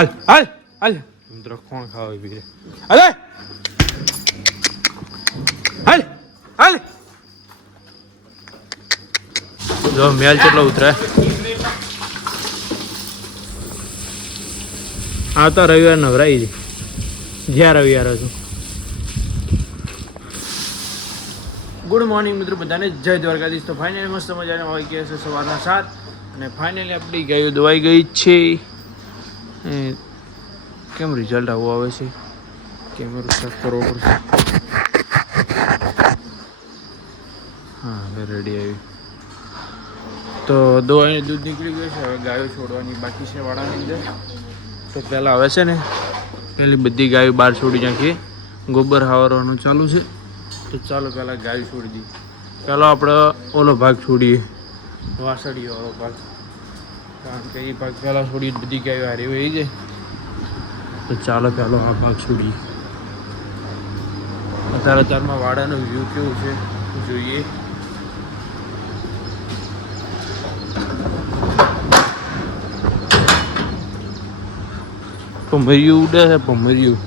હાલ હાલ હાલ મિત્રો કોણ ખાવા પી અરે હાલ હાલ જો મેલ કેટલો ઉતરે આવતા રવિવાર નવરાઈ જ્યાં રવિવાર હતું. ગુડ મોર્નિંગ મિત્રો બધાને જય દ્વારકાધીશ. તો ફાઇનલી મસ્ત મજાને હોય કે છે સવારના 7 અને ફાઇનલી આપણી ગાયો દવાઈ ગઈ છે. કેમ રિઝલ્ટ આવું આવે છે કેમેરો ચેક કરવો પડશે. હા હવે રેડી આવી. તો દવાઈનું દૂધ નીકળી ગયું છે. હવે ગાયો છોડવાની બાકી છે વાડાની અંદર. તો પહેલાં હવે છે ને પહેલી બધી ગાયો બહાર છોડી નાખીએ. ગોબર હાવરવાનું ચાલુ છે. તો ચાલો પહેલાં ગાય છોડી દઈએ. ચાલો આપણે ઓલો ભાગ છોડીએ વાસળીવાળો ભાગ, કારણ કે એ ભાગ પહેલાં છોડીએ બધી ગાયો હારી વહી જાય. તો ચાલો પહેલો આ ભાગ છોડીએ. અત્યારમાં વાડાનો વ્યૂ કેવું છે જોઈએ. ભમરિયું ઉડે છે ભમરિયું.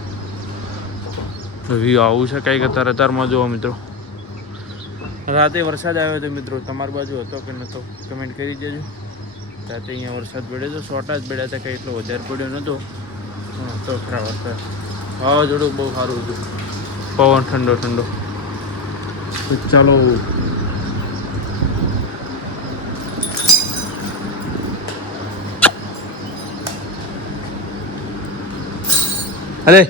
વ્યૂ આવું છે કંઈક અત્યારમાં જોવો મિત્રો. રાતે વરસાદ આવ્યો હતો મિત્રો, તમારી બાજુ હતો કે નહોતો કમેન્ટ કરી દેજો. રાતે અહીંયા વરસાદ પડ્યો હતો, છોટા જ પડ્યા હતા, કંઈ એટલો વધારે પડ્યો નહોતો. તો ખરા વરસાદ વાવાઝોડું બહુ સારું હતું, પવન ઠંડો ઠંડો. તો ચાલો અરે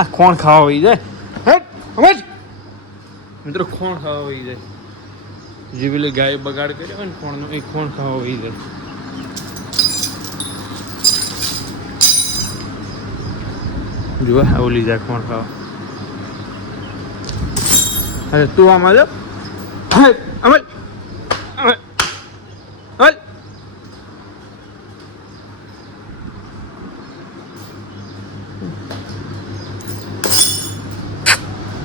આ કોણ ખાવા વહી જાય મિત્રો, કોણ ખાવા વહી જાય. જે પેલી ગાય બગાડ કર્યો હોય ને કોણનો, એ કોણ ખાવા વહી જાય. જો ઓલી જાય કોણ ખાવા. અરે તું આમાં જો અમલ અમલ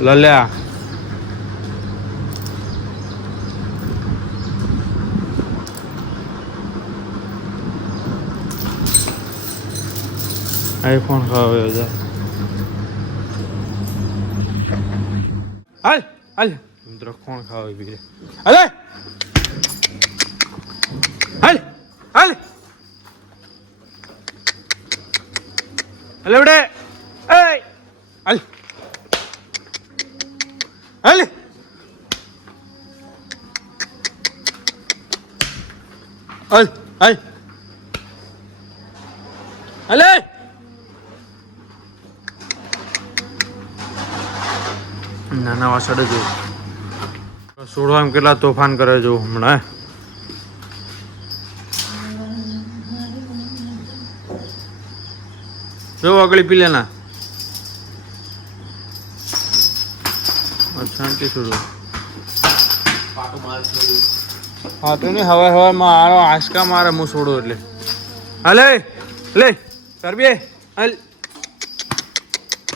લલ્યા આઈફોન ખાવા જાય. હાલ હાલ મિત્રો કોણ ખાવા પી અરે હાલ હાલ હલે બડે એ હાલ હાલ હાલ હાલ હલે નાના વાસડે જો છોડવા એમ કેટલા તોફાન કરે જો હમણાં. જો આગળ પી લેના શાંતિ છોડો. હા તો નહીં હવા હવા મારો આંચકા મારે હું છોડો એટલે હલે લે કરબીએ હલ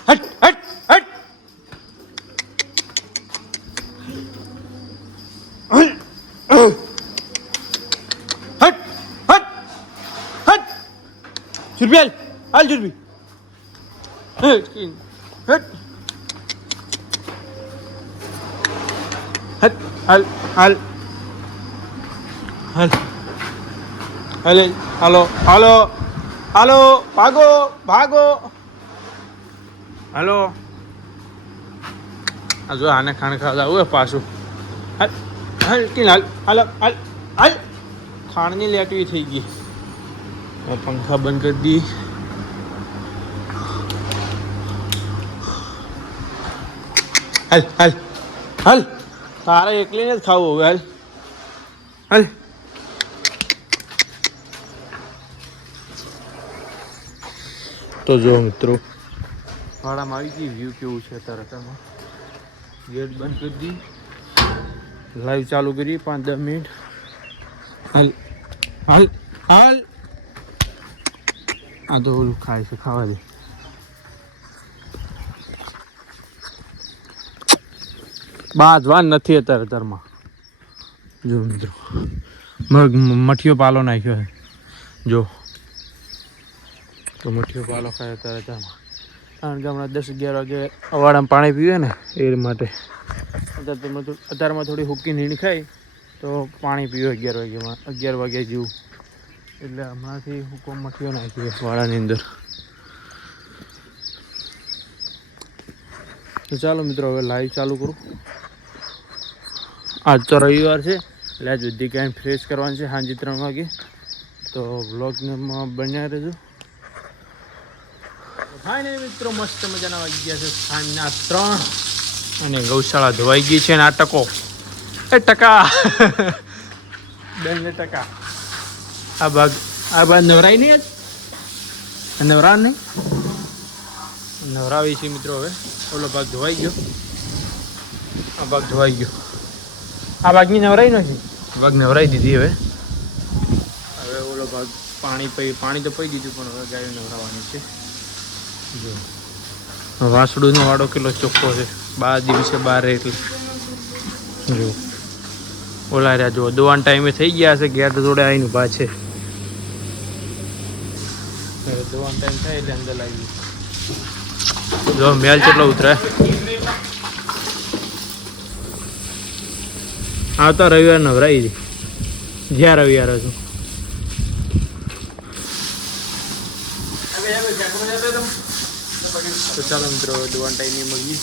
હટ હટ હટ હટ હટ હટ ચુરબી હાલ ચુરબી હટ હટ હટ હાલ હાલ હાલ હાલે હાલો હાલો હાલો ભાગો ભાગો હાલો. આ જો આને ખાણ ખાવા જવું પાછું. હાલ હાલ ટીન હાલ હાલો હાલ હાલ ખાણની લેટવી થઈ ગઈ. પંખા બંધ કરી દી. હાલ હાલ હાલ તારે એકલીને જ ખાવું હવે. હાલ હાલ તો જો મિત્રો વાડામાં આવી ગઈ. વ્યૂ કેવું છે અત્યારમાં. ગેટ બંધ કરી દી, લાઈવ ચાલુ કરી 5-10 મિનિટ. હાલ હાલ હાલ આ તો ઓલું ખાય છે, ખાવા દે. બાજવાન નથી અત્યારમાં. જો મિત્રો મઠિયો પાલો નાખ્યો છે જો. તો મુઠ્ઠીઓ પાલો ખાય અત્યારે ત્યાં, કારણ કે હમણાં 10-11 વાગે અવાડામાં પાણી પીવે ને એ માટે. અત્યારમાં થોડી હુક્કી નીણ ખાઈ તો પાણી પીવે 11 વાગ્યા જેવું, એટલે હમણાંથી હુક્કો મઠીઓ નાખીએ વાડાની અંદર. તો ચાલો મિત્રો હવે લાઈવ ચાલુ કરું. આજ તો રવિવાર છે એટલે આજ બધી કાંઈ ફ્રેશ કરવાની છે સાંજે 3 વાગે, તો બ્લોગમાં બન્યા રહેજો. હા ને મિત્રો મસ્ત મજાના વાગી ગયા છે સાંજના 3 અને ગૌશાળા ધોવાઈ ગઈ છે. ને આ ટકો એ ટકા બેન ટકા આ ભાગ નવરાય નહીં, આજ નવરા નહીં નવરાવી છે મિત્રો. હવે ઓલો ભાગ ધોવાઈ ગયો, આ ભાગ ધોવાઈ ગયો, આ ભાગની નવરાઈ નથી, ભાગ નવરાઈ દીધી. હવે ઓલો ભાગ પાણી તો પી દીધું, પણ હવે ગાયો નવરાવાની છે. જો વાસડુંનો વાડો કેટલો ચોખ્ખો છે, 12 દિવસે 12 એટલે જો ઓલા રહ્યા જો દોવાના ટાઈમે થઈ ગયા હશે. ગેટ જોડે આવીને ઊભા છે, દોવાનો ટાઈમ થાય એટલે અંદર લાવી જો મેલ કેટલો ઉતરે. આવતા રવિવાર નવરાઈ છે, જ્યાં રવિવાર હતું. તો ચાલો મિત્રો દોવાનો ટાઈમ મળીએ.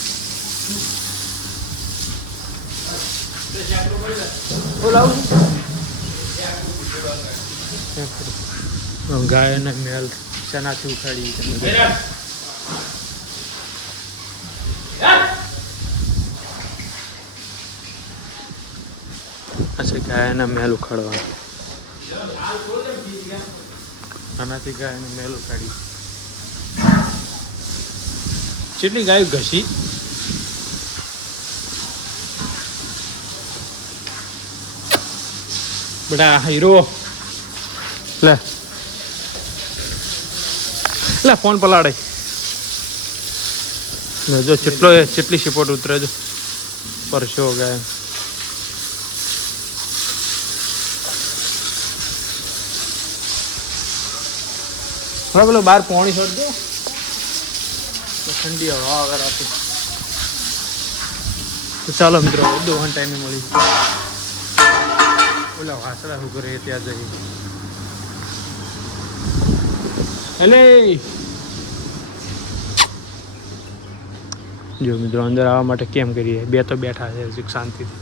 ગાયને મેલ શેનાથી ઉખાડી અચ્છા ગાયના મેલ ઉખાડવાનું, આનાથી ગાયને મેલ ઉખાડી. કેટલી ગાયો ઘસી બડા હીરો લે ફોન પલાડે જો કેટલી સિપોટ ઉતરે જો પરસો ગાય. હવે પેલો બહાર પોણી છોડ દે, ઠંડી હવા વગર આપી. તો ચાલો મિત્રો દોવાના ટાઈમે મળી. ઓલા વાસડા શું કરે ત્યાં જઈએ. એટલે જો મિત્રો અંદર આવવા માટે કેમ કરીએ, બે તો બેઠા છે હજી શાંતિથી.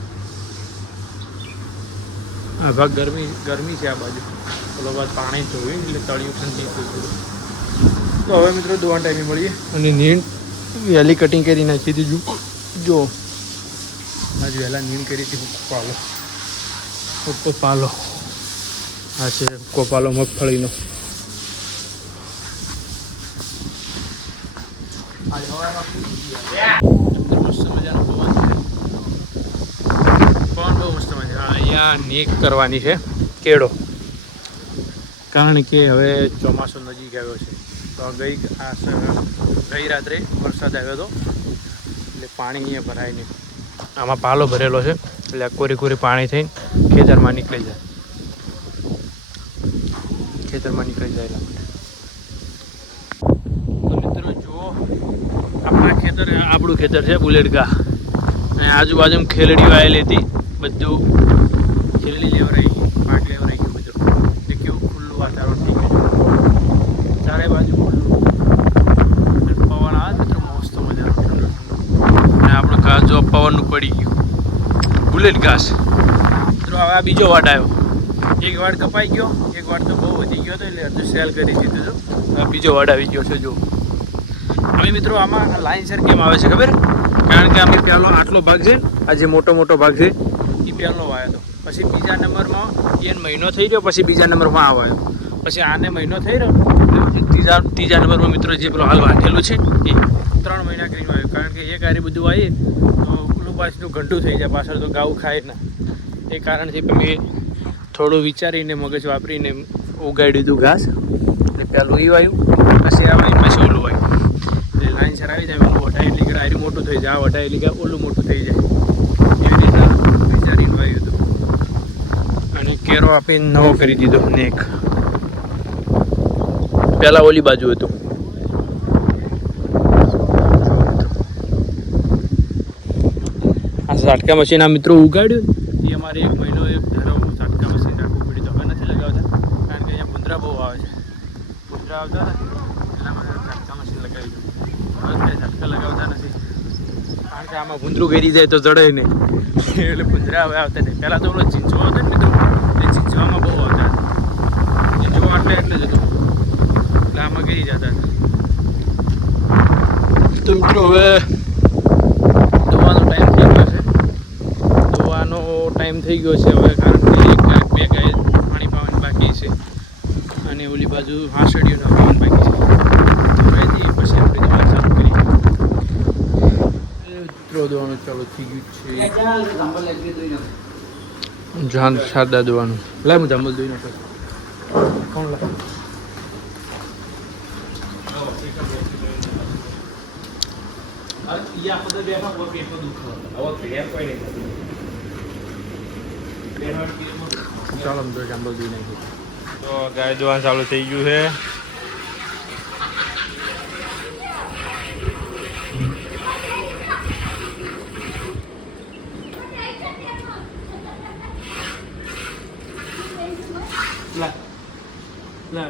આ ભાગ ગરમી છે આ બાજુ, ઓલો બાદ પાણી જોયું એટલે તળિયું ઠંડી થઈ ગયું. તો હવે મિત્રો દોવાના ટાઈમે મળીએ. અને નીણ વહેલી કટિંગ કરી નાખી દીધું. જો આજે વહેલા નીણ કરી હતી પાલો, મોટો પાલો આ છે કોપાલો મગફળીનો. મસ્ત મજાનો પવન બહુ મસ્ત મજા. અહીંયા નીક કરવાની છે કેળો, કારણ કે હવે ચોમાસું નજીક આવ્યો છે. તો ગઈ રાત્રે વરસાદ આવ્યો હતો એટલે પાણી અહીંયા ભરાય નહીં. આમાં પાલો ભરેલો છે એટલે આ કોરી પાણી થઈને ખેતરમાં નીકળી જાય, એટલા માટે. તો મિત્રો જુઓ આપણું ખેતર છે બુલેટગા, અને આજુબાજુમાં ખેલડીઓ આવેલી હતી, બધું ખેલડી લેવરાઈ ગઈ, પાટ લેવરાઈ ગયું બધું. એ કેવું ખુલ્લું વાતાવરણ થઈ ગયું, ચારે બાજુ ખુલ્લું પવન આવે મિત્રો મસ્ત મજા. અને આપણું ઘાસ જો પવનનું પડી ગયું બુલેટ ઘાસ. મિત્રો હવે આ બીજો વાટ આવ્યો, એક વાટ કપાઈ ગયો, એક વાટ તો બહુ વધી ગયો હતો એટલે અડધું સેલ કરી દીધું હતું. હવે બીજો વાટ આવી ગયો છે જો. હવે મિત્રો આમાં લાઇનસર કેમ આવે છે ખબર? કારણ કે અમે પહેલો આટલો ભાગ છે, આ જે મોટો ભાગ છે એ પહેલો વાયો હતો. પછી બીજા નંબરમાં એને મહિનો થઈ ગયો, પછી બીજા નંબરમાં આ વાયો, પછી આને મહિનો થઈ રહ્યો, ત્રીજા નંબરમાં મિત્રો જે પેલો હાલ વાટેલું છે એ 3 મહિના કરીને વાવ્યું. કારણ કે એક હારે બધું વાવીએ તો પેલું પાછું ઘંટું થઈ જાય, પાછળ તો ગાવું ખાય ના. એ કારણથી મેં થોડું વિચારીને મગજ વાપરીને ઉગાડી દીધું ઘાસ. એટલે પહેલું એ વાયું, પછી આ વાયું, પછી ઓલું વાયું. એટલે લાઇનસર આવી જાય, ઓલું વટાય એટલે કે આરી મોટું થઈ જાય, આ વટાય એટલે કે ઓલું મોટું થઈ જાય. એવી રીતના વિચારીને વાયું હતું. અને કેરો આપીને નવો કરી દીધો નેક. પહેલાં ઓલી બાજુ હતું. આ ઝાટકા મશીન આ મિત્રો ઉગાડ્યું એ અમારે 1 મહિનો એક ધરો ઝાટકા મશીન રાખવું પડ્યું. તો હવે નથી લગાવતા કારણ કે અહીંયા ભૂંદરા બહુ આવે છે. ભૂંદરા આવતા હતા એટલા માટે ઝાટકા મશીન લગાવી દીધું. હવે કંઈ ઝાટકા લગાવતા નથી કારણ કે આમાં ભૂંદરું ઘેરી જાય તો જડે નહીં એટલે ભૂંદરા હવે આવતા નહીં. પહેલાં તો ઓલો ચીંચવો હતો ને મિત્રો એ ચીંચવામાં બહુ આવતા હતા. ચીંચવો એટલે જ હતું એટલે આમાં ઘેરી જતા હતા. તો મિત્રો હવે દવાનો ટાઈમ થઈ ગયો છે. દવાનો ટાઈમ થઈ ગયો છે હવે કારણ કે 1-2 ગાય પાણી પાવાનું બાકી છે અને ઓલી બાજુ હાંસડીઓને પાવાનું બાકી છે. પછી આપણે દવા ચાલુ કરીએ. મિત્રો દવાનું ચાલુ થઈ ગયું છે. જાન સાદા દવાનું લાય હું જાંબલ દોઈ નાખો. કોણ લાય ચાલો તો જાંબલ દોઈ નાખી. તો ગાય દોવાનું ચાલુ થઈ ગયું છે. લા